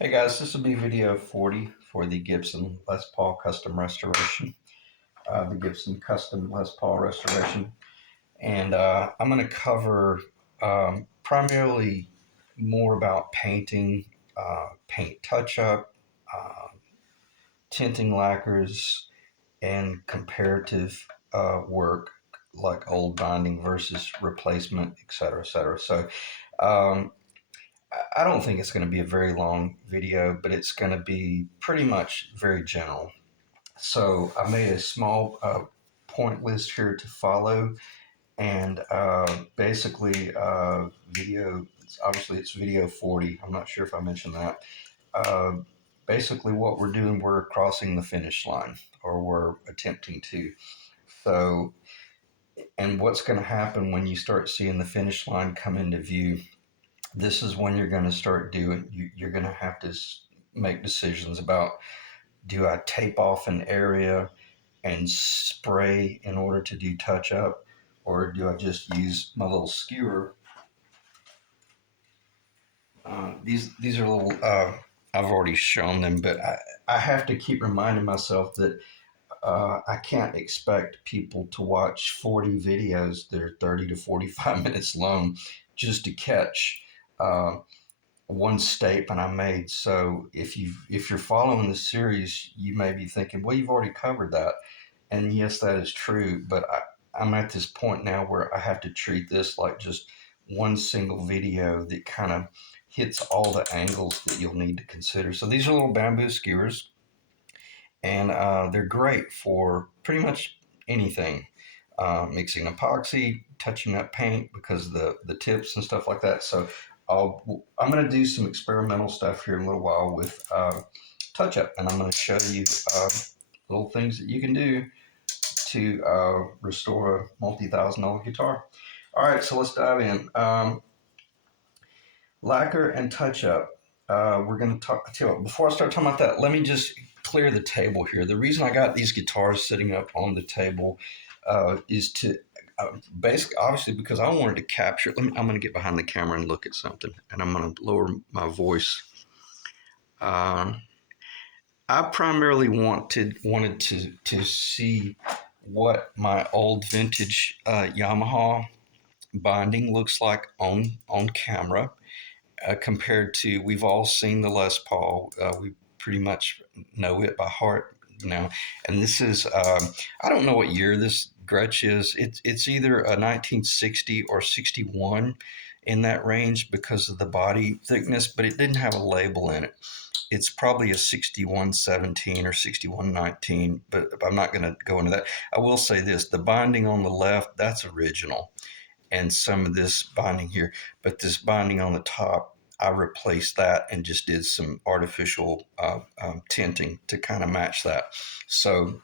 Hey guys, this will be video 40 for the Gibson Les Paul Custom Restoration, the Gibson Custom Les Paul Restoration. And I'm going to cover primarily more about painting, paint touch-up, tinting lacquers, and comparative work like old binding versus replacement, etc., etc. So um, I don't think it's going to be a very long video, but it's going to be pretty much very general. So I made a small point list here to follow, and basically, video. Obviously, it's video 40. I'm not sure if I mentioned that. Uh, Basically, what we're doing, we're crossing the finish line, or we're attempting to. So, and what's going to happen when you start seeing the finish line come into view? This is when you're going to start doing. You're going to have to make decisions about: do I tape off an area and spray in order to do touch up, or do I just use my little skewer? These are little. I've already shown them, but I have to keep reminding myself that I can't expect people to watch 40 videos that are 30 to 45 minutes long just to catch one statement I made. So if you're following the series, you may be thinking, well, you've already covered that. And yes, that is true, but I'm at this point now where I have to treat this like just one single video that kind of hits all the angles that you'll need to consider. So these are little bamboo skewers, and they're great for pretty much anything. Mixing epoxy, touching up paint because of the tips and stuff like that. So I'm going to do some experimental stuff here in a little while with touch up, and I'm going to show you little things that you can do to restore a multi-$1,000 guitar. All right, so let's dive in. Lacquer and touch-up. We're going to talk. Before I start talking about that, let me just clear the table here. The reason I got these guitars sitting up on the table is to basically, obviously, because I wanted to capture. I'm going to get behind the camera and look at something, and I'm going to lower my voice. I primarily wanted to see what my old vintage Yamaha binding looks like on camera compared to, we've all seen the Les Paul. We pretty much know it by heart now. And this is I don't know what year this Gretsch is. It's either a 1960 or 61, in that range because of the body thickness, but it didn't have a label in it. It's probably a 6117 or 6119, but I'm not going to go into that. I will say this: the binding on the left, that's original, and some of this binding here, but this binding on the top, I replaced that and just did some artificial tinting to kind of match that. So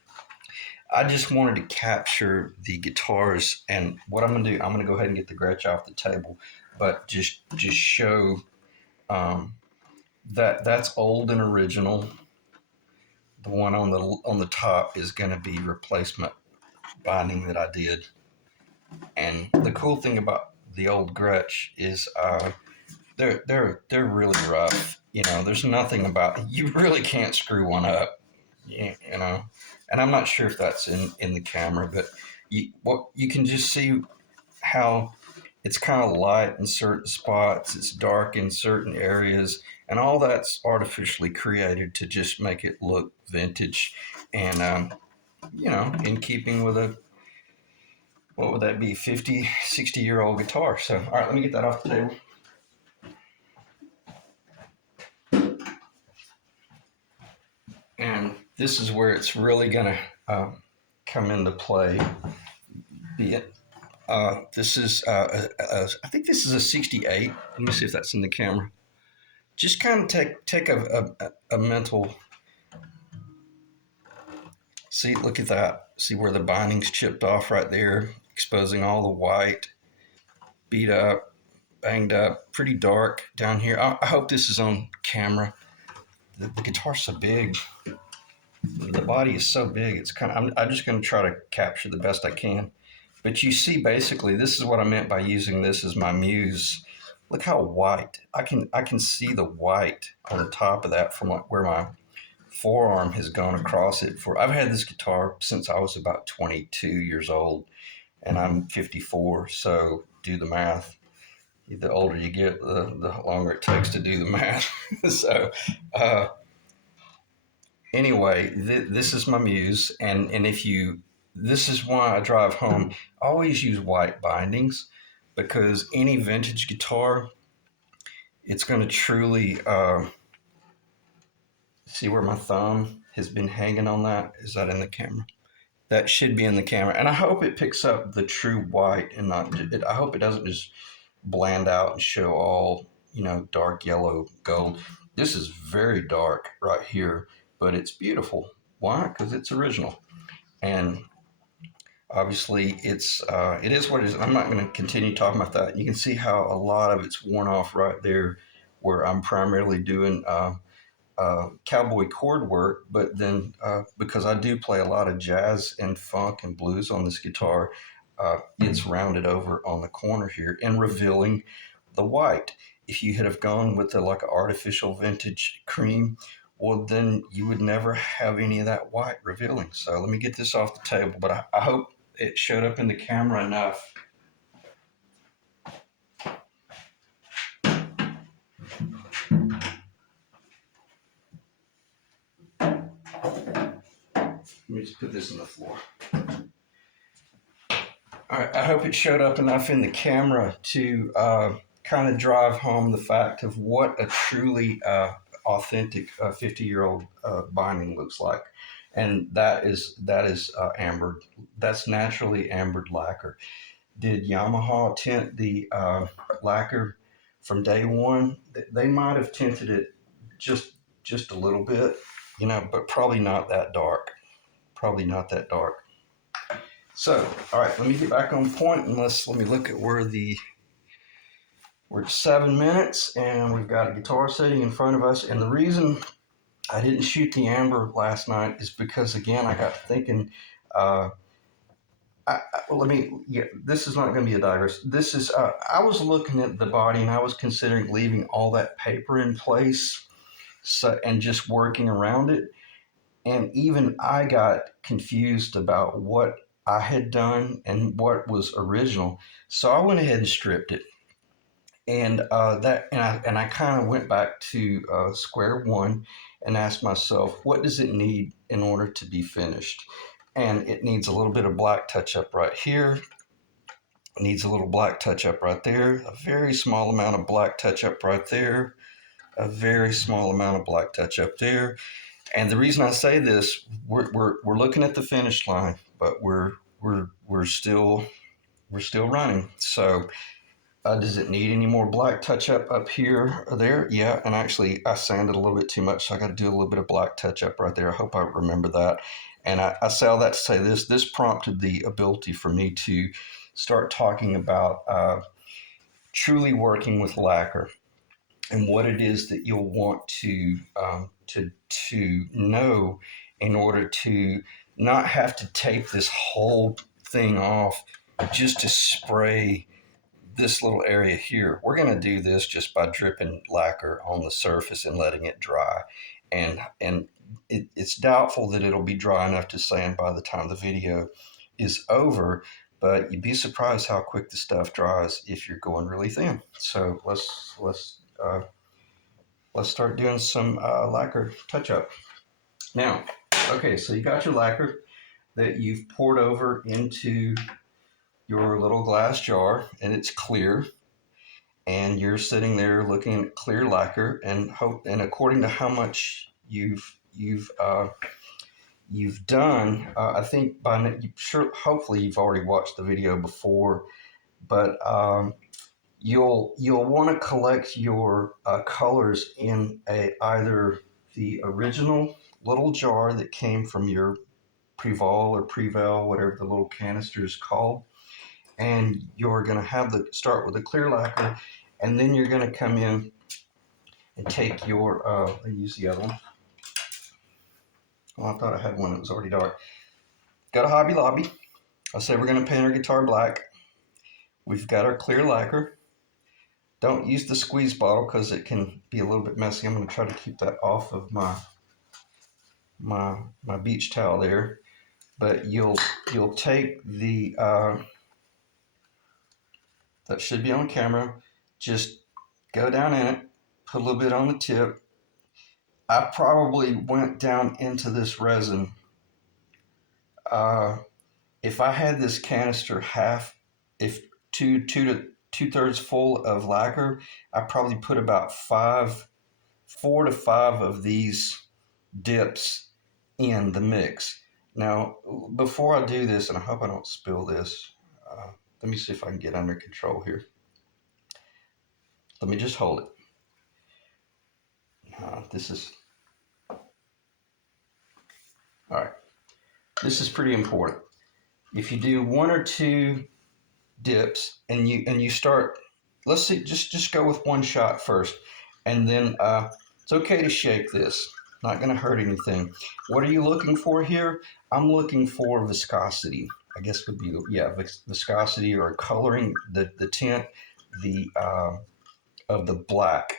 I just wanted to capture the guitars, and what I'm going to do, I'm going to go ahead and get the Gretsch off the table, but just show um, that that's old and original. The one on the top is going to be replacement binding that I did. And the cool thing about the old Gretsch is they're really rough. You know, there's nothing about, you really can't screw one up. You know, and I'm not sure if that's in the camera, but you can just see how it's kind of light in certain spots, it's dark in certain areas, and all that's artificially created to just make it look vintage and, you know, in keeping with a, what would that be, 50, 60-year-old guitar. So, all right, let me get that off the table. And this is where it's really going to come into play. Be it this is, I think this is a 68. Let me see if that's in the camera. Just kind of take a mental, see, look at that. See where the binding's chipped off right there, exposing all the white, beat up, banged up, pretty dark down here. I hope this is on camera. The guitar's so big. The body is so big. It's kind of, I'm just going to try to capture the best I can. But you see, basically, this is what I meant by using this as my muse. look how white. I can see the white on the top of that from like where my forearm has gone across it. For I've had this guitar since I was about 22 years old, and I'm 54. So do the math. The older you get, the longer it takes to do the math. So uh, anyway, this is my muse, and if you, this is why I drive home. I always use white bindings because any vintage guitar, it's going to truly see where my thumb has been hanging on that. Is that in the camera? That should be in the camera, and I hope it picks up the true white and not. I hope it doesn't just bland out and show all dark yellow gold. This is very dark right here, but it's beautiful. Why? Because it's original, and obviously it is what it is. I'm not going to continue talking about that. You can see how a lot of it's worn off right there, where I'm primarily doing cowboy chord work, but then because I do play a lot of jazz and funk and blues on this guitar, it's rounded over on the corner here and revealing the white. If you had have gone with like an artificial vintage cream, well, then you would never have any of that white revealing. So let me get this off the table, but I hope it showed up in the camera enough. Let me just put this on the floor. All right, I hope it showed up enough in the camera to kind of drive home the fact of what a truly authentic 50-year-old binding looks like. And that is ambered. That's naturally ambered lacquer. Did Yamaha tint the lacquer from day one? They might have tinted it just a little bit, but probably not that dark. Probably not that dark. So, all right, let me get back on point. Let me look at we're at 7 minutes, and we've got a guitar setting in front of us. And the reason I didn't shoot the amber last night is because, again, I got thinking. This is not going to be a digress. This is. I was looking at the body, and I was considering leaving all that paper in place, and just working around it. And even I got confused about what I had done and what was original. So I went ahead and stripped it. And I kind of went back to square one and asked myself, what does it need in order to be finished? And it needs a little bit of black touch up right here. It needs a little black touch up right there. A very small amount of black touch up right there. A very small amount of black touch up there. And the reason I say this, we're looking at the finish line, but we're still running. So does it need any more black touch up here or there? Yeah, and actually I sanded a little bit too much, so I got to do a little bit of black touch up right there. I hope I remember that. And I say all that to say this. This prompted the ability for me to start talking about truly working with lacquer and what it is that you'll want to know in order to not have to tape this whole thing off just to spray this little area here. We're going to do this just by dripping lacquer on the surface and letting it dry. And it's doubtful that it'll be dry enough to sand by the time the video is over, but you'd be surprised how quick the stuff dries if you're going really thin. So let's start doing some lacquer touch-up. Now, okay, so you got your lacquer that you've poured over into your little glass jar, and it's clear. And you're sitting there looking at clear lacquer, and according to how much you've done, I think hopefully you've already watched the video before, but you'll want to collect your colors in either the original little jar that came from your Preval or Prevel, whatever the little canister is called, and you're going to start with a clear lacquer, and then you're going to come in and take your I'll use the other one. Well, I thought I had one that was already dark. Got a Hobby Lobby. I say we're going to paint our guitar black. We've got our clear lacquer. Don't use the squeeze bottle because it can be a little bit messy. I'm going to try to keep that off of my beach towel there. But you'll take the that should be on camera. Just go down in it, put a little bit on the tip. I probably went down into this resin. Uh, if I had this canister half, if two thirds full of lacquer, I probably put about 4 to 5 of these dips in the mix. Now, before I do this, and I hope I don't spill this, let me see if I can get under control here. Let me just hold it. This is all right. This is pretty important. If you do 1 or 2 dips and you start, let's see, just go with 1 shot first, and then it's okay to shake this. Not going to hurt anything. What are you looking for here? I'm looking for viscosity. I guess would be viscosity, or coloring the tint of the black.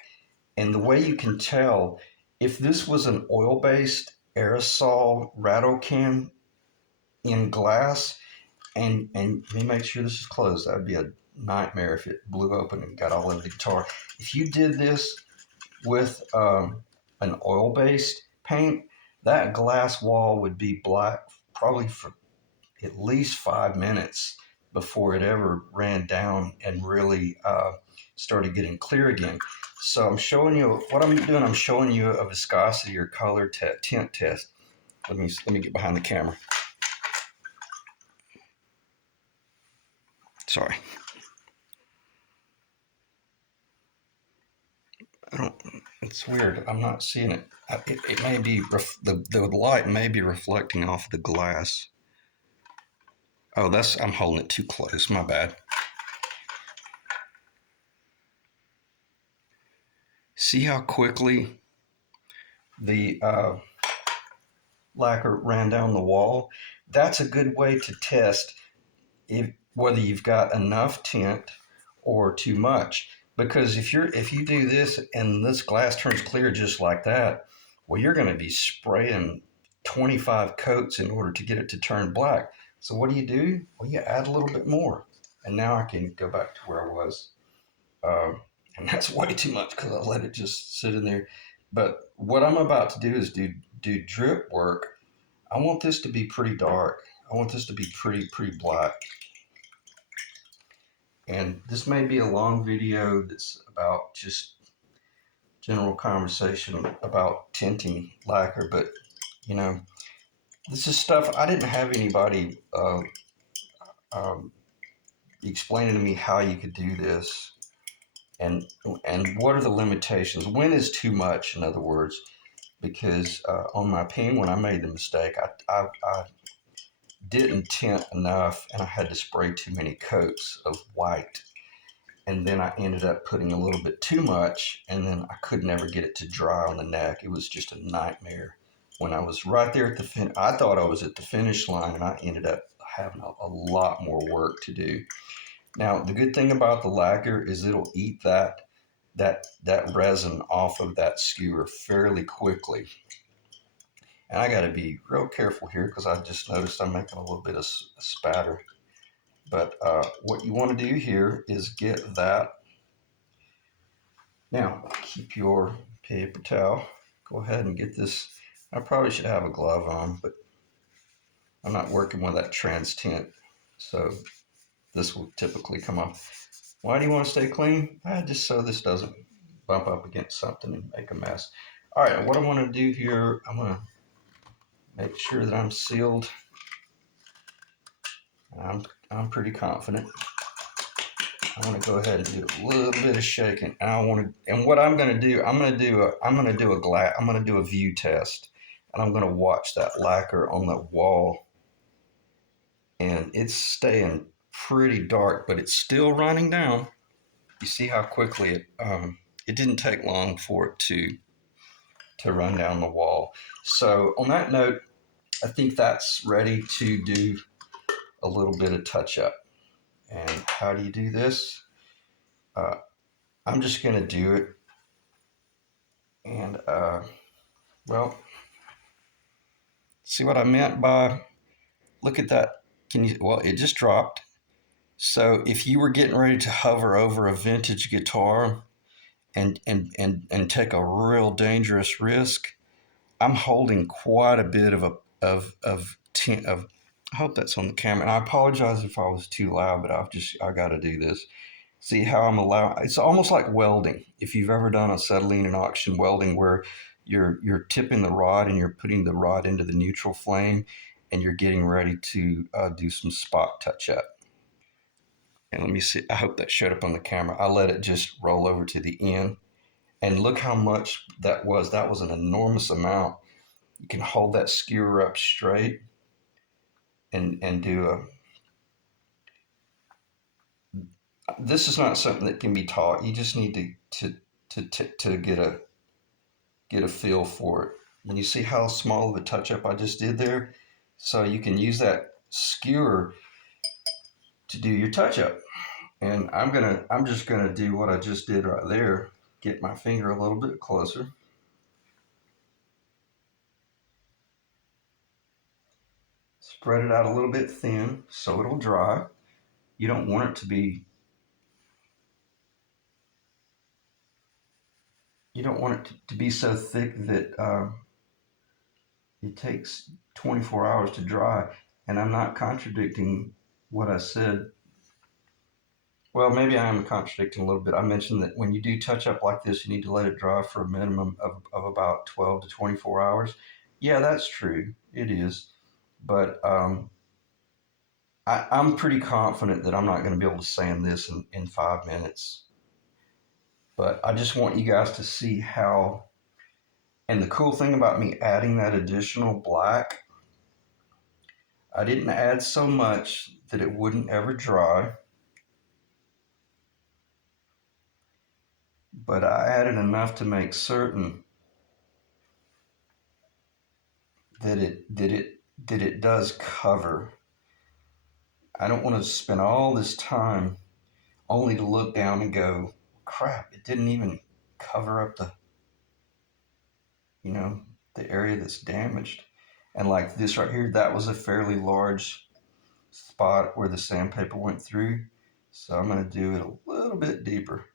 And the way you can tell, if this was an oil-based aerosol rattle can in glass, and let me make sure this is closed. That'd be a nightmare if it blew open and got all over the guitar. If you did this with an oil-based paint, that glass wall would be black probably for at least 5 minutes before it ever ran down and really started getting clear again. So I'm showing you what I'm doing. I'm showing you a viscosity or color tint test. Let me get behind the camera. Sorry. It's weird. I'm not seeing it. It may be the light may be reflecting off the glass. Oh, I'm holding it too close. My bad. See how quickly the lacquer ran down the wall? That's a good way to test whether you've got enough tint or too much. Because if you do this and this glass turns clear just like that, well, you're going to be spraying 25 coats in order to get it to turn black. So what do? Well, you add a little bit more. And now I can go back to where I was. And that's way too much because I let it just sit in there. But what I'm about to do is do drip work. I want this to be pretty dark. I want this to be pretty black. And this may be a long video that's about just general conversation about tinting lacquer, but you know, this is stuff I didn't have anybody explaining to me how you could do this, and what are the limitations. When is too much, in other words, because on my pen, when I made the mistake, I didn't tint enough and I had to spray too many coats of white. And then I ended up putting a little bit too much, and then I could never get it to dry on the neck. It was just a nightmare. When I was right there at the I thought I was at the finish line, and I ended up having a lot more work to do. Now, the good thing about the lacquer is it'll eat that resin off of that skewer fairly quickly. And I got to be real careful here because I just noticed I'm making a little bit of spatter. But what you want to do here is get that. Now, keep your paper towel. Go ahead and get this. I probably should have a glove on, but I'm not working with that trans tint, so this will typically come off. Why do you want to stay clean? Just so this doesn't bump up against something and make a mess. All right, what I want to do here, I'm going to make sure that I'm sealed. I'm pretty confident. I want to go ahead and do a little bit of shaking. And what I'm going to do, I'm going to do a view test, and I'm going to watch that lacquer on the wall, and it's staying pretty dark, but it's still running down. You see how quickly it didn't take long for it to run down the wall. So on that note, I think that's ready to do a little bit of touch up. And how do you do this? I'm just going to do it. And, well, see what I meant by, look at that. Can you, well, it just dropped. So if you were getting ready to hover over a vintage guitar and take a real dangerous risk, I'm holding quite a bit of I hope that's on the camera. And I apologize if I was too loud, but I got to do this. See how I'm allowed? It's almost like welding. If you've ever done acetylene and oxygen welding, where you're tipping the rod and you're putting the rod into the neutral flame, and you're getting ready to do some spot touch up. And let me see. I hope that showed up on the camera. I let it just roll over to the end, and look how much that was. That was an enormous amount. You can hold that skewer up straight and do a. This is not something that can be taught. You just need to get a feel for it. And you see how small of a touch up I just did there? So you can use that skewer to do your touch up. And I'm just gonna do what I just did right there. Get my finger a little bit closer. Spread it out a little bit thin so it'll dry. You don't want it to be you don't want it to be so thick that it takes 24 hours to dry. And I'm not contradicting what I said. Well, maybe I am contradicting a little bit. I mentioned that when you do touch up like this, you need to let it dry for a minimum of about 12 to 24 hours. Yeah, that's true. It is. But I'm pretty confident that I'm not going to be able to sand this in 5 minutes. But I just want you guys to see how. And the cool thing about me adding that additional black, I didn't add so much that it wouldn't ever dry, but I added enough to make certain that it does cover. I don't want to spend all this time only to look down and go, crap, it didn't even cover up you know, the area that's damaged. And like this right here, that was a fairly large spot where the sandpaper went through. So I'm going to do it a little bit deeper.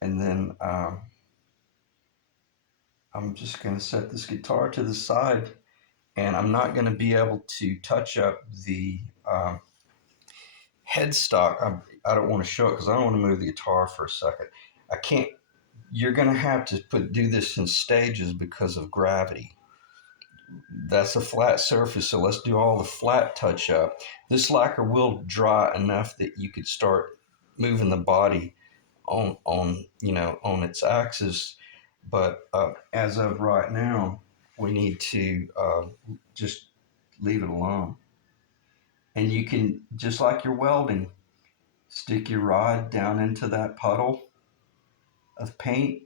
And then I'm just going to set this guitar to the side, and I'm not going to be able to touch up the headstock. I don't want to show it because I don't want to move the guitar for a second. I can't. You're going to have to do this in stages because of gravity. That's a flat surface, so let's do all the flat touch up. This lacquer will dry enough that you could start moving the body on its axis, but as of right now, we need to just leave it alone. And you can, just like you're welding, stick your rod down into that puddle of paint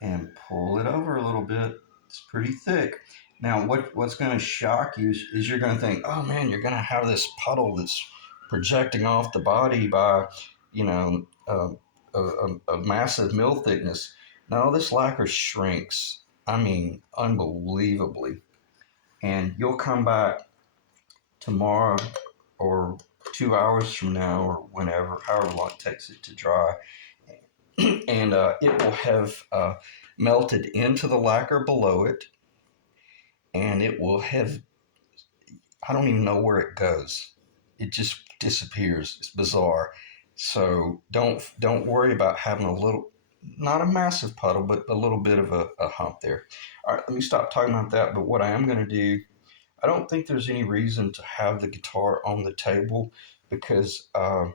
and pull it over a little bit. It's pretty thick. Now, what's going to shock you is you're going to think, oh man, you're going to have this puddle that's projecting off the body by, you know, a massive mill thickness. No, this lacquer shrinks. I mean, unbelievably. And you'll come back tomorrow or 2 hours from now or whenever, however long it takes it to dry, and it will have melted into the lacquer below it, and it will have, I don't even know where it goes. It just disappears. It's bizarre. So don't worry about having a little, not a massive puddle, but a little bit of a hump there. All right, let me stop talking about that. But what I am going to do, I don't think there's any reason to have the guitar on the table because I'm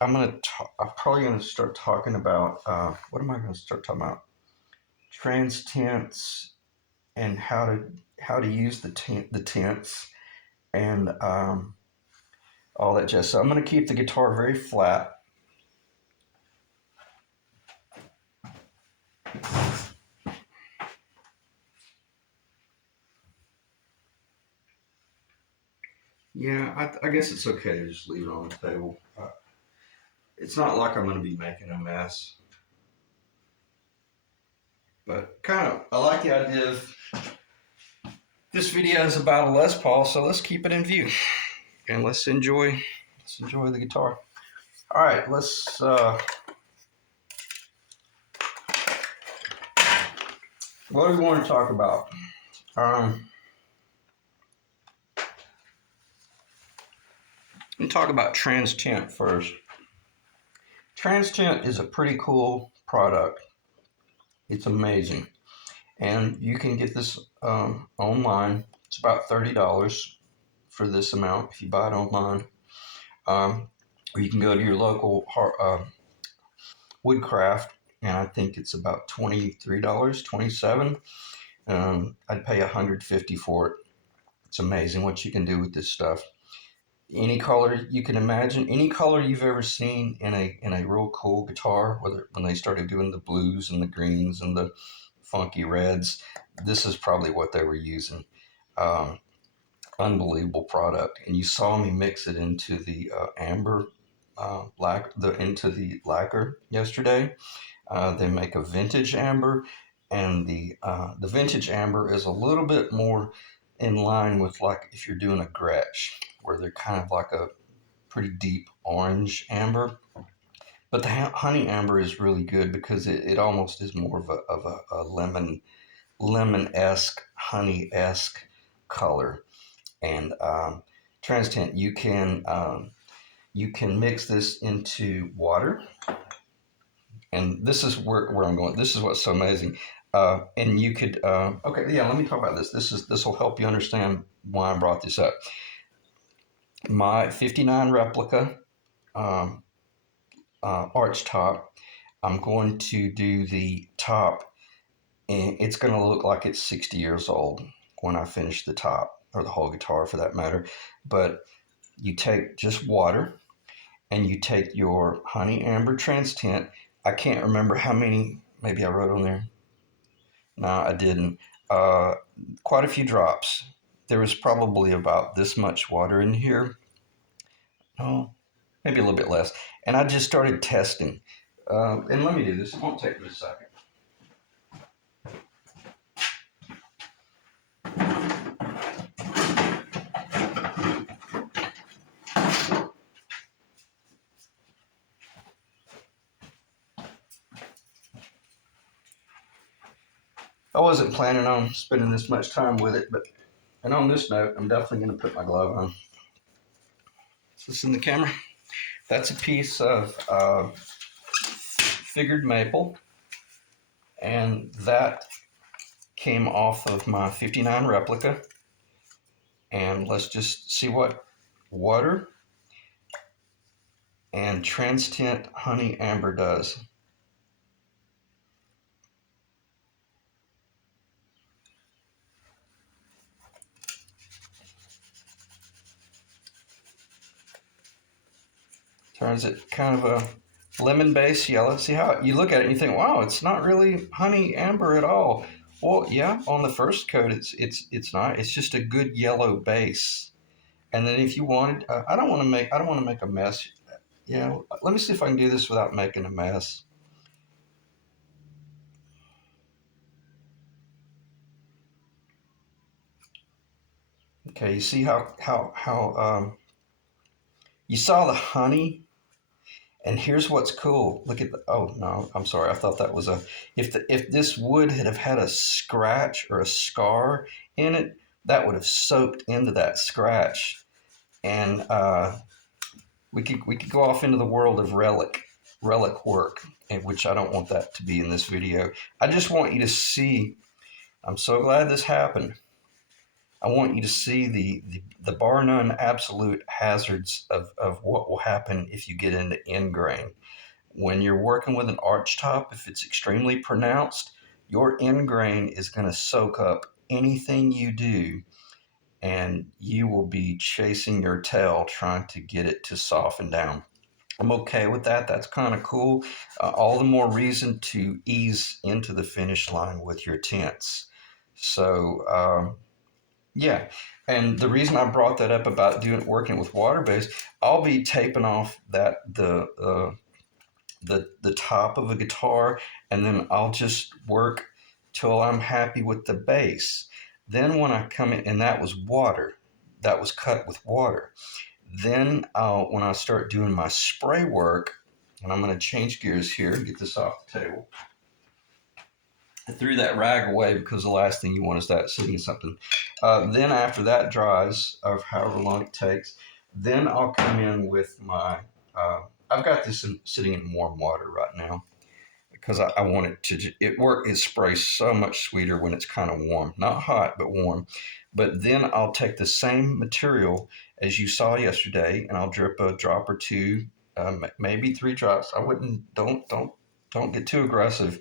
probably gonna start talking about what am I gonna start talking about? Trans tints and how to use the tints and all that jazz. So I'm gonna keep the guitar very flat. Yeah, I guess it's okay to just leave it on the table. It's not like I'm gonna be making a mess. But I like the idea of this video is about a Les Paul, so let's keep it in view and let's enjoy the guitar. All right, let's. What do we want to talk about? Let me talk about Trans Tint first. Trans Tint is a pretty cool product. It's amazing. And you can get this online. It's about $30 for this amount if you buy it online. Or you can go to your local Woodcraft, and I think it's about $23, $27. I'd pay $150 for it. It's amazing what you can do with this stuff. Any color you can imagine, any color you've ever seen in a real cool guitar, whether when they started doing the blues and the greens and the funky reds, this is probably what they were using. Unbelievable product. And you saw me mix it into the amber into the lacquer yesterday. They make a vintage amber, and the vintage amber is a little bit more in line with like if you're doing a Gretsch, where they're kind of like a pretty deep orange amber. But the honey amber is really good because it almost is more of a lemon-esque, honey-esque color. And Trans Tint, you can mix this into water. And this is where I'm going. This is what's so amazing. And you could, okay, yeah, let me talk about this. This will help you understand why I brought this up. My 59 replica arch top, I'm going to do the top, and it's going to look like it's 60 years old when I finish the top, or the whole guitar for that matter. But you take just water, and you take your honey amber Trans Tint. I can't remember how many, maybe I wrote on there. No, I didn't. Quite a few drops. There was probably about this much water in here. Oh, maybe a little bit less. And I just started testing. And let me do this. It won't take me a second. I wasn't planning on spending this much time with it, and on this note, I'm definitely going to put my glove on. Is this in the camera? That's a piece of figured maple, and that came off of my 59 replica. And let's just see what water and Trans Tint honey amber does. Turns it kind of a lemon-based yellow. See how you look at it and you think, wow, it's not really honey amber at all. Well, yeah, on the first coat, it's not. It's just a good yellow base. And then if you wanted, I don't want to make a mess. Yeah, let me see if I can do this without making a mess. Okay, you see how you saw the honey. And here's what's cool. Look at the, oh no, I'm sorry. I thought that was if this wood had have had a scratch or a scar in it, that would have soaked into that scratch. And we could go off into the world of relic work, which I don't want that to be in this video. I just want you to see, I'm so glad this happened. I want you to see the bar none absolute hazards of what will happen if you get into end grain. When you're working with an arch top, if it's extremely pronounced, your end grain is going to soak up anything you do, and you will be chasing your tail trying to get it to soften down. I'm okay with that. That's kind of cool. All the more reason to ease into the finish line with your tints. So, yeah. And the reason I brought that up about working with water base, I'll be taping off the top of a guitar, and then I'll just work till I'm happy with the base. Then when I come in, and that was water, that was cut with water. Then when I start doing my spray work, and I'm going to change gears here and get this off the table. I threw that rag away because the last thing you want is that sitting in something. Then after that dries, of however long it takes, then I'll come in with my. I've got this sitting in warm water right now because I want it to. It sprays so much sweeter when it's kind of warm, not hot but warm. But then I'll take the same material as you saw yesterday, and I'll drip a drop or two, maybe 3 drops. I wouldn't don't get too aggressive,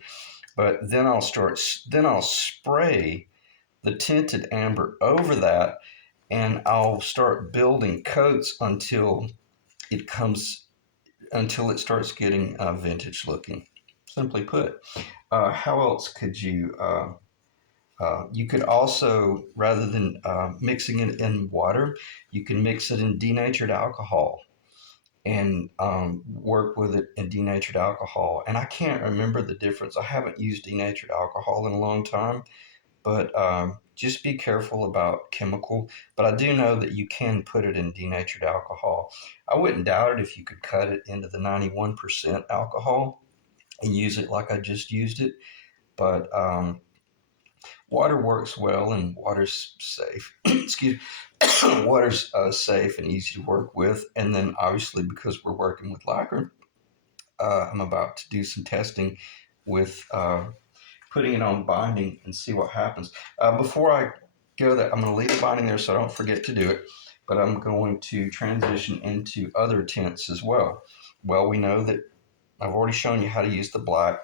but then I'll spray the tinted amber over that, and I'll start building coats it comes until it starts getting vintage looking. Simply put, how else could you? You could also, rather than mixing it in water, you can mix it in denatured alcohol and work with it in denatured alcohol. And I can't remember the difference. I haven't used denatured alcohol in a long time, but just be careful about chemical. But I do know that you can put it in denatured alcohol. I wouldn't doubt it if you could cut it into the 91% alcohol and use it like I just used it. But water works well, and water's safe. Excuse me. Water's safe and easy to work with. And then obviously, because we're working with lacquer, I'm about to do some testing with putting it on binding and see what happens. Before I go there, I'm going to leave the binding there so I don't forget to do it, but I'm going to transition into other tints as well. Well, we know that I've already shown you how to use the black.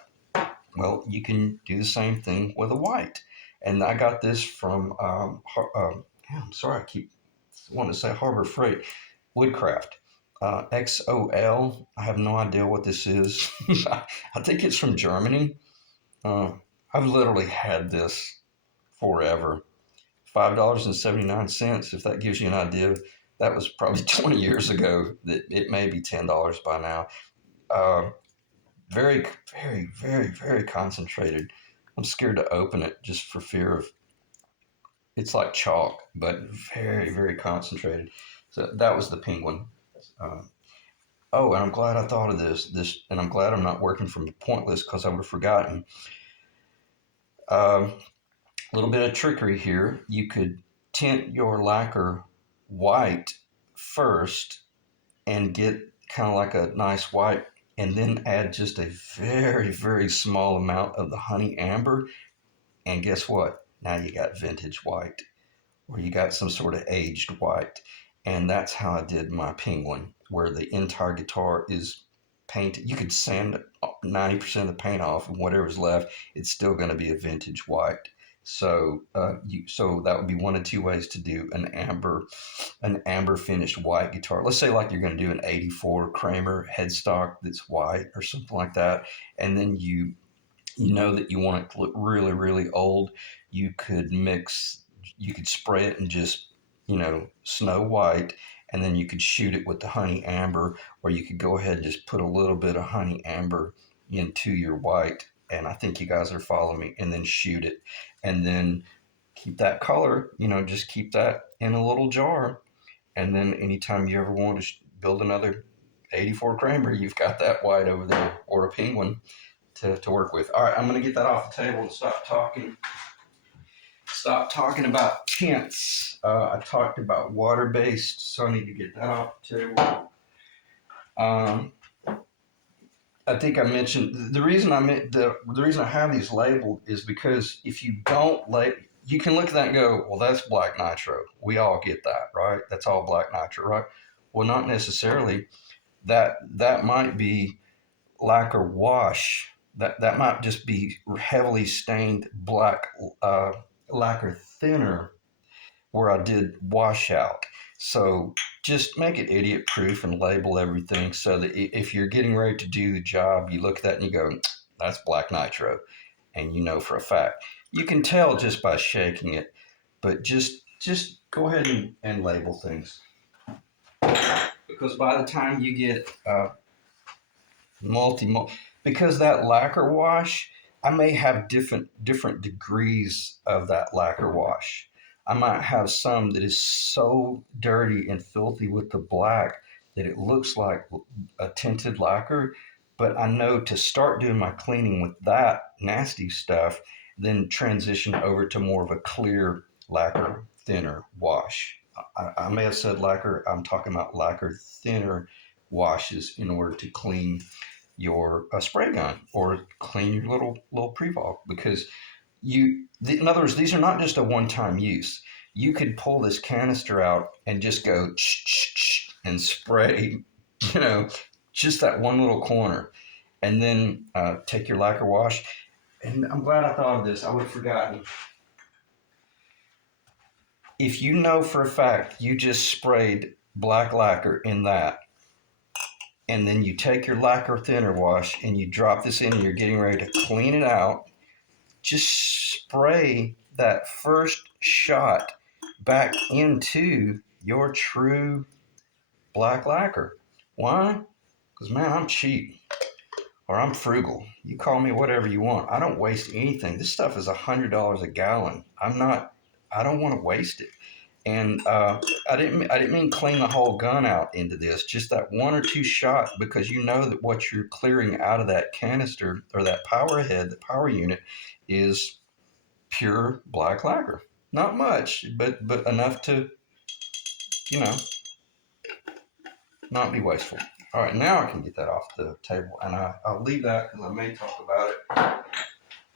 Well, you can do the same thing with a white. And I got this from, I'm sorry, I keep wanting to say Harbor Freight, Woodcraft. XOL. I have no idea what this is. I think it's from Germany. Uh, I've literally had this forever. $5.79. If that gives you an idea, that was probably 20 years ago. It may be $10 by now. Uh, very, very, very, very concentrated. I'm scared to open it just for fear of it's like chalk, but very, very concentrated. So that was the penguin. Uh, oh, and I'm glad I thought of and I'm glad I'm not working from Pointless because I would have forgotten. A little bit of trickery here. You could tint your lacquer white first and get kind of like a nice white, and then add just a very, very small amount of the honey amber. And guess what? Now you got vintage white, or you got some sort of aged white. And that's how I did my penguin, where the entire guitar is painted. You could sand 90% of the paint off, and whatever's left, it's still going to be a vintage white. So, so that would be one of two ways to do an amber finished white guitar. Let's say like you're going to do an '84 Kramer headstock that's white or something like that, and then you know that you want it to look really, really old. You could spray it in just, snow white, and then you could shoot it with the honey amber, or you could go ahead and just put a little bit of honey amber into your white. And I think you guys are following me, and then shoot it. And then keep that color, just keep that in a little jar. And then anytime you ever want to build another '84 Kramer, you've got that white over there, or a penguin to work with. All right, I'm going to get that off the table and stop talking. Stop talking about tints. I talked about water-based, so I need to get that off the table. I think I mentioned the reason the reason I have these labeled is because if you don't label, you can look at that and go, well, that's black nitro. We all get that, right? That's all black nitro, right? Well, not necessarily. That might be lacquer wash. That might just be heavily stained black lacquer thinner where I did washout. So just make it idiot proof and label everything so that if you're getting ready to do the job, you look at that and you go, that's black nitro. And you know for a fact. You can tell just by shaking it, but just go ahead and label things. Because by the time you get because that lacquer wash, I may have different degrees of that lacquer wash. I might have some that is so dirty and filthy with the black that it looks like a tinted lacquer. But I know to start doing my cleaning with that nasty stuff, then transition over to more of a clear lacquer thinner wash. I may have said lacquer. I'm talking about lacquer thinner washes in order to clean your spray gun or clean your little pre-vol, because in other words, these are not just a one-time use. You could pull this canister out and just go and spray, you know, just that one little corner, and then take your lacquer wash. And I'm glad I thought of this. I would have forgotten. If you know for a fact you just sprayed black lacquer in that, and then you take your lacquer thinner wash and you drop this in and you're getting ready to clean it out, just spray that first shot back into your true black lacquer. Why? Because, man, I'm cheap or I'm frugal. You call me whatever you want. I don't waste anything. This stuff is $100 a gallon. I don't want to waste it. And I didn't mean clean the whole gun out into this, just that one or two shot, because you know that what you're clearing out of that canister or that power head, the power unit, is pure black lacquer. Not much, but enough to, you know, not be wasteful. All right, now I can get that off the table, and I'll leave that because I may talk about it.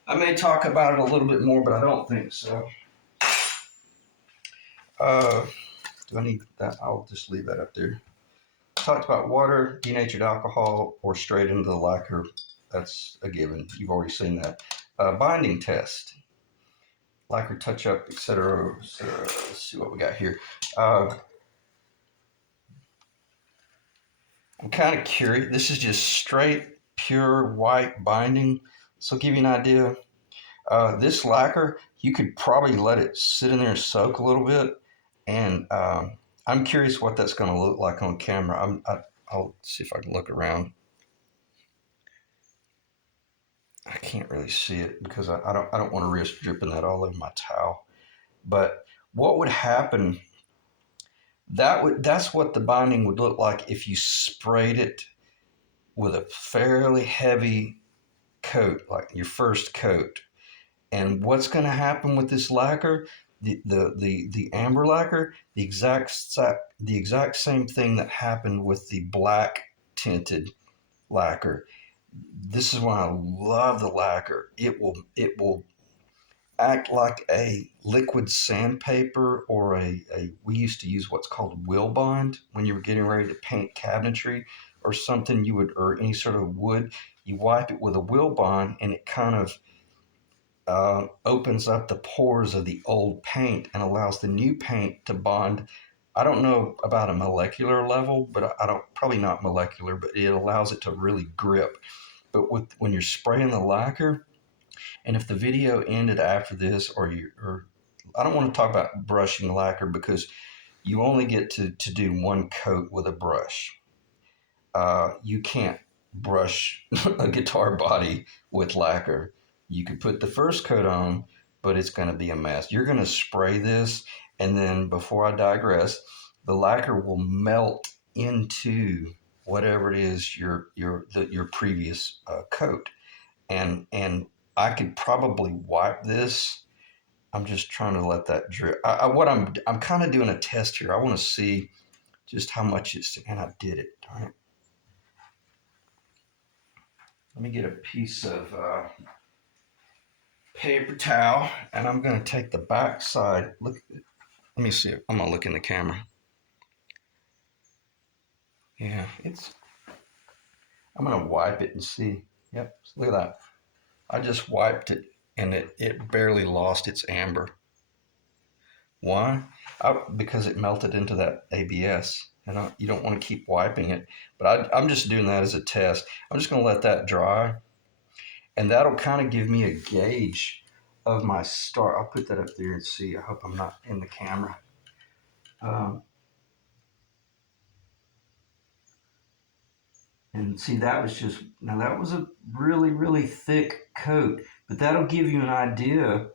I may talk about it a little bit more, but I don't think so. Do I need that? I'll just leave that up there. Talked about water, denatured alcohol, or straight into the lacquer. That's a given. You've already seen that. Binding test, lacquer touch-up, etc. Let's see what we got here. I'm kind of curious. This is just straight, pure white binding. So, I'll give you an idea. This lacquer, you could probably let it sit in there and soak a little bit. And I'm curious what that's going to look like on camera. I'll see if I can look around. I can't really see it because I don't want to risk dripping that all over my towel. But what would happen? That's what the binding would look like if you sprayed it with a fairly heavy coat, like your first coat. And what's going to happen with this lacquer, the amber lacquer, the exact same thing that happened with the black tinted lacquer. This is why I love the lacquer. It will act like a liquid sandpaper, or we used to use what's called wheel bond when you were getting ready to paint cabinetry or something. Or any sort of wood, you wipe it with a wheel bond and it kind of opens up the pores of the old paint and allows the new paint to bond. I don't know about a molecular level, but I don't, probably not molecular, but it allows it to really grip. But when you're spraying the lacquer, and if the video ended after this, or I don't want to talk about brushing lacquer because you only get to do one coat with a brush. You can't brush a guitar body with lacquer. You could put the first coat on, but it's going to be a mess. You're going to spray this, and then before I digress, the lacquer will melt into whatever it is your previous coat, and I could probably wipe this. I'm just trying to let that drip. I'm kind of doing a test here. I want to see just how much it's, and I did it. Darn it. Let me get a piece of paper towel, and I'm going to take the back side. Look, let me see. I'm going to look in the camera. Yeah, I'm going to wipe it and see. Yep, look at that. I just wiped it, and it barely lost its amber. Why? Because it melted into that ABS, and you don't want to keep wiping it. But I'm just doing that as a test. I'm just going to let that dry, and that'll kind of give me a gauge of my start. I'll put that up there and see. I hope I'm not in the camera. And see, that was a really, really thick coat. But that'll give you an idea.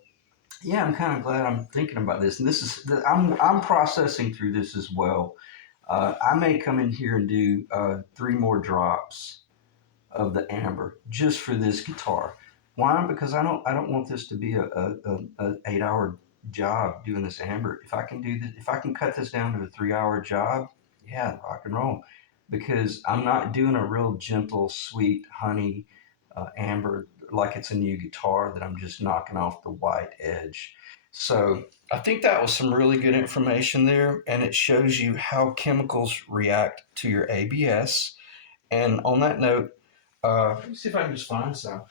Yeah, I'm kind of glad I'm thinking about this, and this is I'm processing through this as well. I may come in here and do 3 more drops of the amber just for this guitar. Why? Because I don't want this to be a 8 hour job doing this amber. If I can do this, if I can cut this down to a 3 hour job, yeah, rock and roll. Because I'm not doing a real gentle, sweet honey amber like it's a new guitar that I'm just knocking off the white edge. So I think that was some really good information there, and it shows you how chemicals react to your ABS. And on that note, let me see if I can just find some.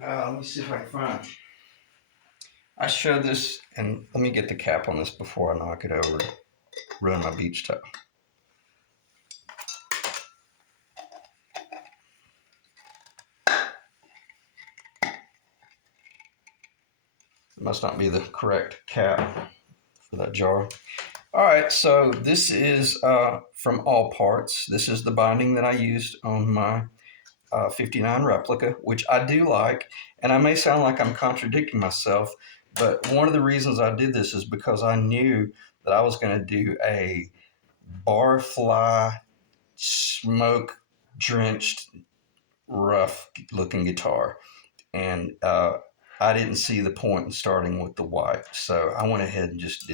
Let me see if I can find. I showed this, and let me get the cap on this before I knock it over, ruin my beach towel. It must not be the correct cap for that jar. All right, so this is from All Parts. This is the binding that I used on my 59 replica, which I do like. And I may sound like I'm contradicting myself, but one of the reasons I did this is because I knew that I was going to do a barfly, smoke drenched, rough looking guitar. And I didn't see the point in starting with the white. So I went ahead and just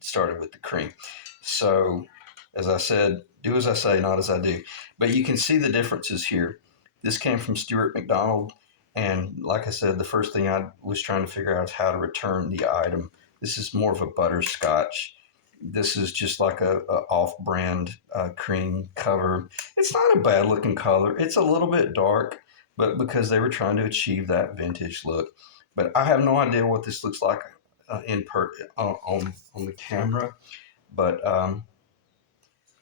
started with the cream. So as I said, do as I say, not as I do. But you can see the differences here. This came from Stuart McDonald. And like I said, the first thing I was trying to figure out is how to return the item. This is more of a butterscotch. This is just like a off-brand cream cover. It's not a bad looking color. It's a little bit dark, but because they were trying to achieve that vintage look. But I have no idea what this looks like on the camera. But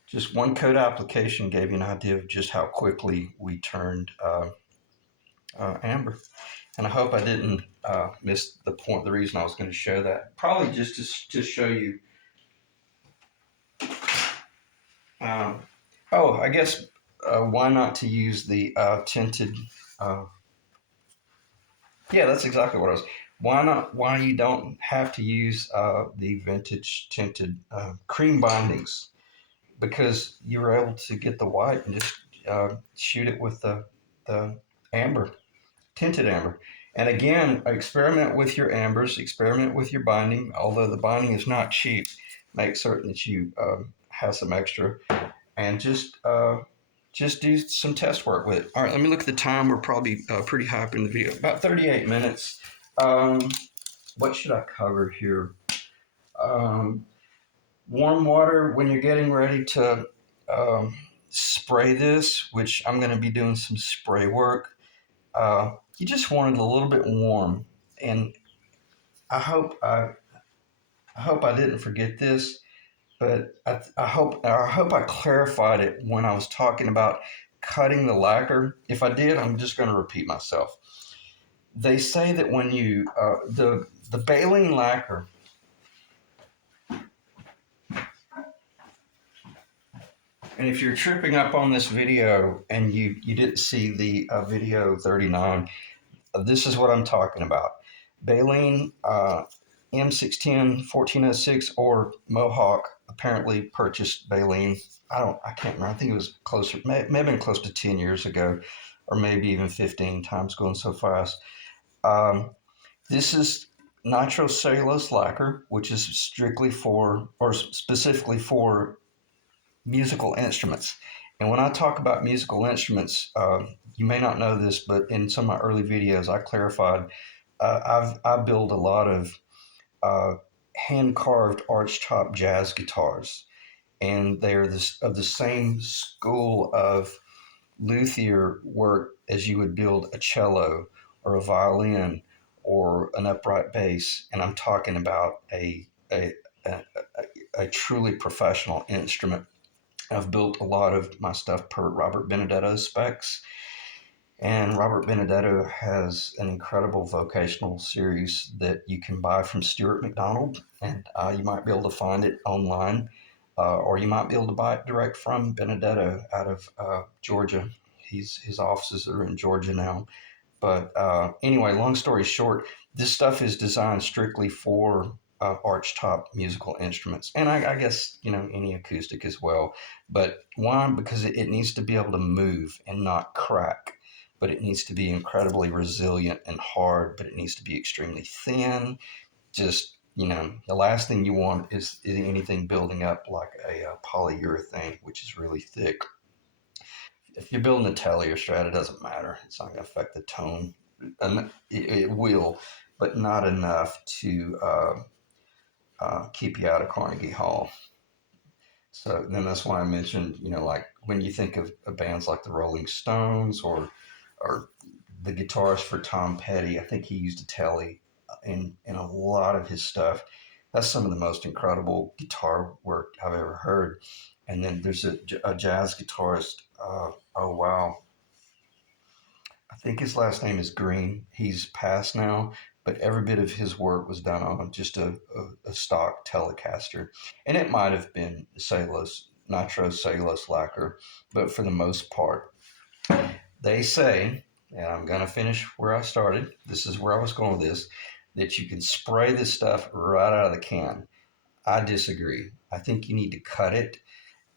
just one coat application gave you an idea of just how quickly we turned amber. And I hope I didn't miss the point, the reason I was going to show that. Probably just to show you. I guess why not to use the tinted. Yeah, that's exactly what I was. Why not? Why you don't have to use the vintage tinted cream bindings, because you were able to get the white and just shoot it with the amber, tinted amber. And again, experiment with your ambers, experiment with your binding. Although the binding is not cheap, make certain that you have some extra, and just do some test work with it. All right, let me look at the time. We're probably pretty high up in the video, about 38 minutes. What should I cover here? Um, Warm water when you're getting ready to spray this, which I'm going to be doing some spray work. You just want it a little bit warm, and I hope I didn't forget this, but I hope I clarified it when I was talking about cutting the lacquer. If I did, I'm just going to repeat myself. They say that when you the baleen lacquer, and if you're tripping up on this video and you didn't see the video 39, this is what I'm talking about. Baleen M610 1406 or Mohawk apparently purchased baleen. I can't remember. I think it was closer, may have been close to 10 years ago, or maybe even 15. Time's going so fast. This is nitrocellulose lacquer, which is strictly for, or specifically for, musical instruments. And when I talk about musical instruments, you may not know this, but in some of my early videos, I clarified I build a lot of hand carved arch top jazz guitars, and they're of the same school of luthier work as you would build a cello or a violin or an upright bass. And I'm talking about a truly professional instrument. I've built a lot of my stuff per Robert Benedetto's specs. And Robert Benedetto has an incredible vocational series that you can buy from Stuart McDonald, and you might be able to find it online. or you might be able to buy it direct from Benedetto out of Georgia. His offices are in Georgia now. But anyway, long story short, this stuff is designed strictly for archtop musical instruments, and I guess any acoustic as well. But why? Because it needs to be able to move and not crack. But it needs to be incredibly resilient and hard. But it needs to be extremely thin. Just the last thing you want is anything building up like a polyurethane, which is really thick. If you're building a Telly or Strat, it doesn't matter. It's not going to affect the tone. And it will, but not enough to keep you out of Carnegie Hall. So then that's why I mentioned, like when you think of bands like the Rolling Stones or the guitarist for Tom Petty, I think he used a Telly in a lot of his stuff. That's some of the most incredible guitar work I've ever heard. And then there's a jazz guitarist. Oh wow, I think his last name is Green. He's passed now, but every bit of his work was done on just a stock Telecaster. And it might have been cellulose, nitro cellulose lacquer, but for the most part, they say, and I'm going to finish where I started, this is where I was going with this, that you can spray this stuff right out of the can. I disagree. I think you need to cut it,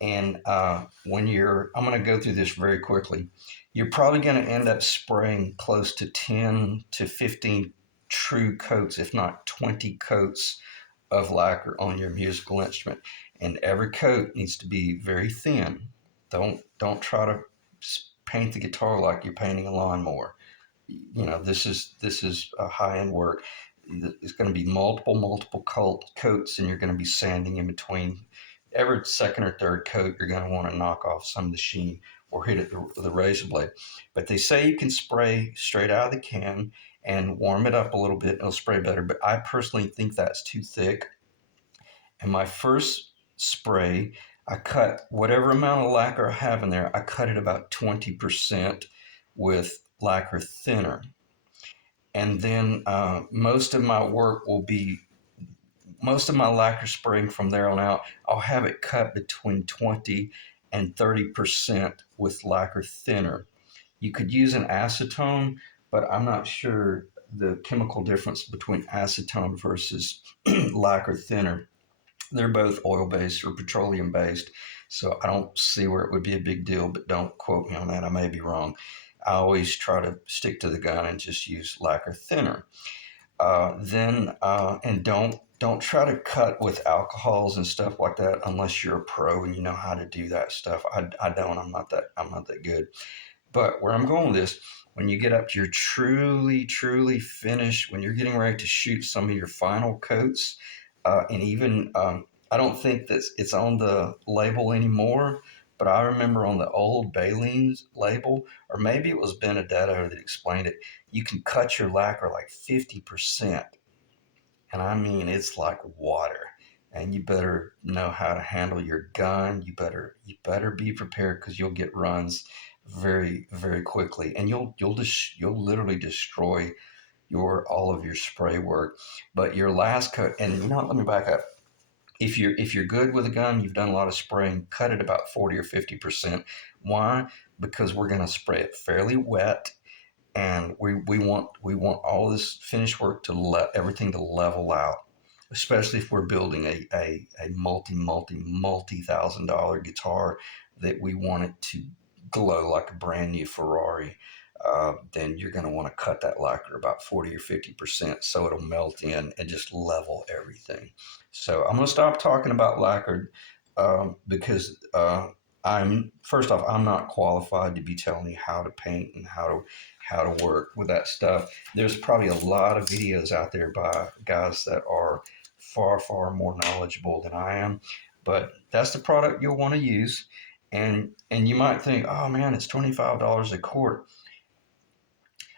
and I'm going to go through this very quickly. You're probably going to end up spraying close to 10 to 15 true coats, if not 20 coats of lacquer on your musical instrument. And every coat needs to be very thin. Don't try to paint the guitar like you're painting a lawnmower. This is a high end work. It's going to be multiple coats, and you're going to be sanding in between. Every second or third coat, you're going to want to knock off some of the sheen or hit it with a razor blade. But they say you can spray straight out of the can and warm it up a little bit, it'll spray better. But I personally think that's too thick. And my first spray, I cut whatever amount of lacquer I have in there, I cut it about 20% with lacquer thinner. And then most of my lacquer spraying from there on out, I'll have it cut between 20 and 30% with lacquer thinner. You could use an acetone, but I'm not sure the chemical difference between acetone versus lacquer thinner. They're both oil based or petroleum based, so I don't see where it would be a big deal, but don't quote me on that. I may be wrong. I always try to stick to the gun and just use lacquer thinner. Then and don't try to cut with alcohols and stuff like that unless you're a pro and you know how to do that stuff. I don't. I'm not that good. But where I'm going with this, when you get up to your truly finished, when you're getting ready to shoot some of your final coats, and even I don't think that it's on the label anymore, but I remember on the old Baleen label, or maybe it was Benedetto that explained it, you can cut your lacquer like 50%. And I mean, it's like water. And you better know how to handle your gun. You better be prepared because you'll get runs very very quickly, and you'll literally destroy your all of your spray work. But your last coat, and let me back up. If you're good with a gun, you've done a lot of spraying, cut it about 40 or 50%. Why? Because we're going to spray it fairly wet, and we want all this finished work to let everything to level out, especially if we're building a multi $1,000 guitar that we want it to glow like a brand new Ferrari. Then you're going to want to cut that lacquer about 40 or 50% so it'll melt in and just level everything. So I'm going to stop talking about lacquer because I'm first off, I'm not qualified to be telling you how to paint and how to work with that stuff. There's probably a lot of videos out there by guys that are far more knowledgeable than I am, but that's the product you'll want to use. And you might think, oh man, it's $25 a quart.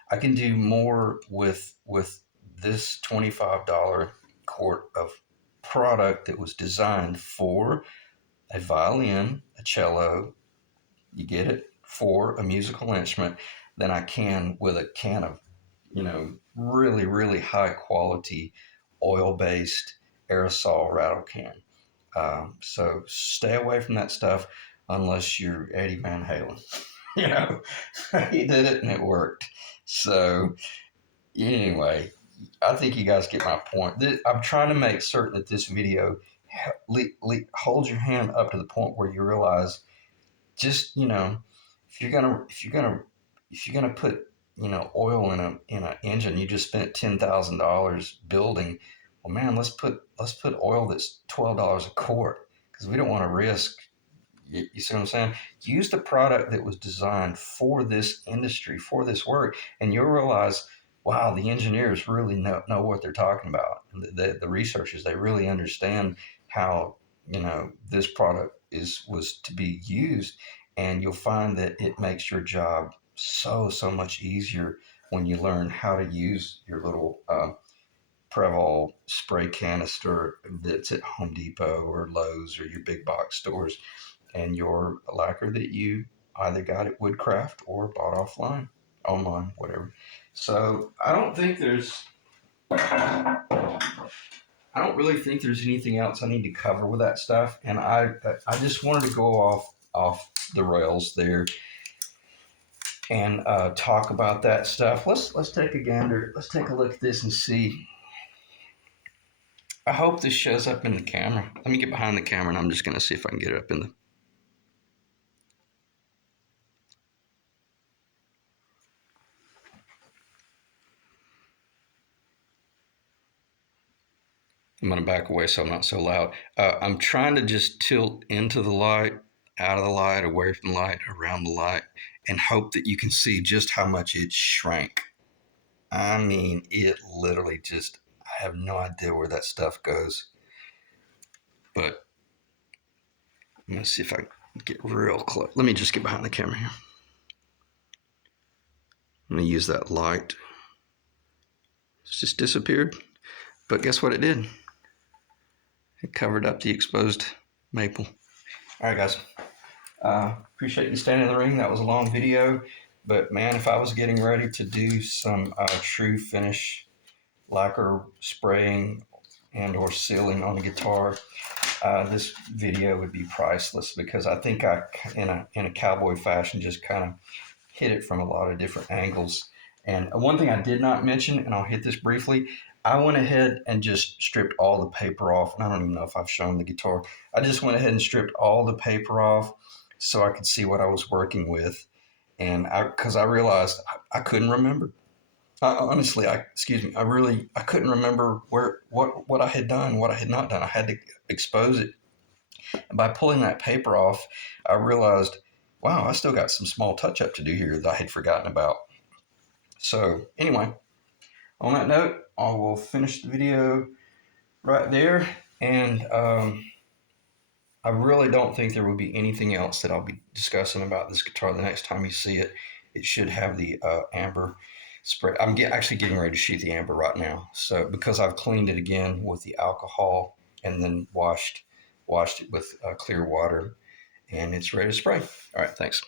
I can do more with this $25 quart of product that was designed for a violin, a cello, you get it, for a musical instrument than I can with a can of, really high quality oil based aerosol rattle can. So stay away from that stuff unless you're Eddie Van Halen. You know, he did it and it worked. So anyway, I think you guys get my point. I'm trying to make certain that this video holds your hand up to the point where you realize, just if you're gonna put oil in an engine you just spent $10,000 building. Well, man, let's put oil that's $12 a quart, because we don't want to risk. You see what I'm saying? Use the product that was designed for this industry, for this work, and you'll realize, wow, the engineers really know what they're talking about. The researchers, they really understand how this product was to be used, and you'll find that it makes your job so much easier when you learn how to use your little Prevol spray canister that's at Home Depot or Lowe's or your big box stores, and your lacquer that you either got at Woodcraft or bought offline, online, whatever. So I don't really think there's anything else I need to cover with that stuff, and I just wanted to go off the rails there and talk about that stuff. Let's take a gander. Let's take a look at this and see. I hope this shows up in the camera. Let me get behind the camera, and I'm just going to see if I can get it up in the. I'm going to back away so I'm not so loud. I'm trying to just tilt into the light, out of the light, away from the light, around the light, and hope that you can see just how much it shrank. I mean, it literally just, I have no idea where that stuff goes. But I'm going to see if I can get real close. Let me just get behind the camera here. I'm going to use that light. It's just disappeared. But guess what it did? It covered up the exposed maple. All right, guys. Appreciate you staying in the ring. That was a long video. But man, if I was getting ready to do some true finish lacquer spraying and or sealing on a guitar, this video would be priceless, because I think I, in a cowboy fashion, just kind of hit it from a lot of different angles. And one thing I did not mention, and I'll hit this briefly, I went ahead and just stripped all the paper off. And I don't even know if I've shown the guitar. I just went ahead and stripped all the paper off so I could see what I was working with. And because I realized I couldn't remember. Honestly, I couldn't remember what I had done, what I had not done. I had to expose it. And by pulling that paper off, I realized, wow, I still got some small touch-up to do here that I had forgotten about. So anyway, on that note, I will finish the video right there. And I really don't think there will be anything else that I'll be discussing about this guitar. The next time you see it, it should have the amber spray. I'm actually getting ready to shoot the amber right now. So because I've cleaned it again with the alcohol and then washed it with clear water, and it's ready to spray. All right, thanks.